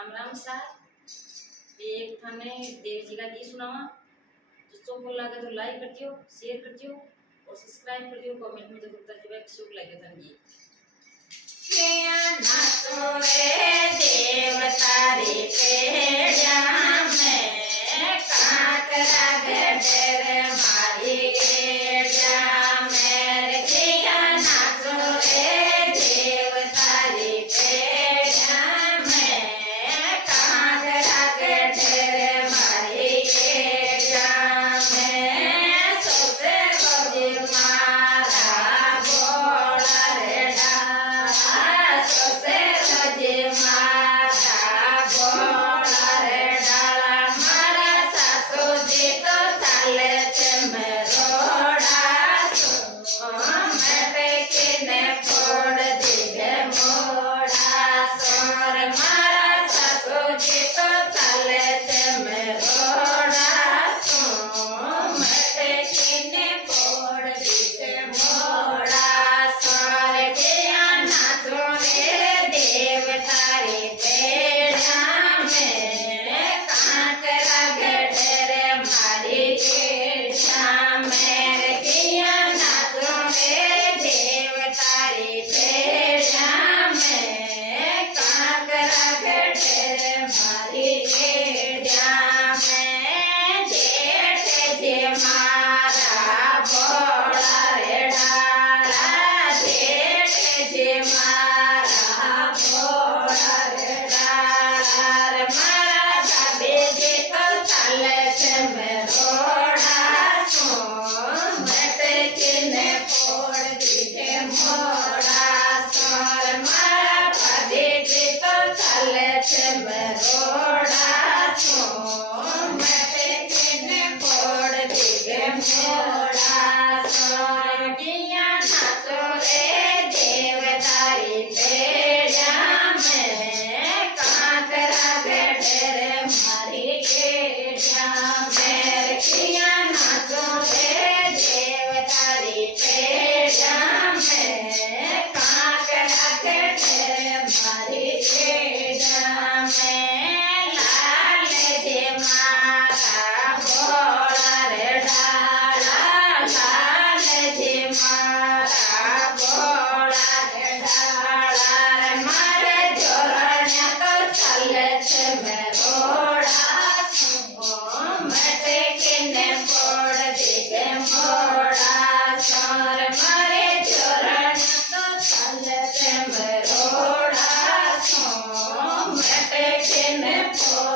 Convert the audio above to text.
राम राम साहब। एक थाने देव जी का गीत सुनावा। जो को लगे तो लाइक कर दियो, शेयर कर दियो और सब्सक्राइब कर दियो। कमेंट में जरूर कर दियो शुभ लगे थाने गीत। ना तो रे देव तारी पेड़ा में काट लागे तेरे मारी गेड़ा मेरे किया। ना तो रे देव तारी पेड़ा में काट लागे तेरे मारी गेड़ा में सोते रोज मारा बोला रे डाला सोते रोज मारा बोला रे डाला मारा सासू जी तो चाले चमरोड़ा मेरे किने फोड़ दिए मोड़ा सोर मारा सासू जी तो चाले चमरोड़ा मेरे किने फोड़ दिए मोड़ा सोर गया ना तोरे देव तारी पेड़ा में कांट लगे तेरे मारी गेड़ा मेरे किया। ना तोरे देव तारी पेड़ा में कांट लगे तेरे मारी गेड़ा में जेठ जे मारा बोला रे डाला जेठ जे मारा बोला रे डाला रे मारा भाभी जी तो चाले चमरोड़ा मत किने फोड़ दिए मोड़ा सोर मारा भाभी जी तो चाले चमरोड़ा मत किने फोड़ दिए मोड़ा सोर किया। ना तोरे देव तारी पेड़ा में कांट लागे तेरे मारी गेड़ा मेरे किया। ना तोरे देव तारी पेड़ा में कांट लागे तेरे मारी गेड़ा में लाल जे मारा बोला रे डाला लाल जे मारा बोला रे डाला रे मारे जोरण्या तो चले चमरोड़ा मटे किने फोड़ दिए मोड़ा सोर मारे जोरण्या तो चले चमरोड़ा मटे किने फोड़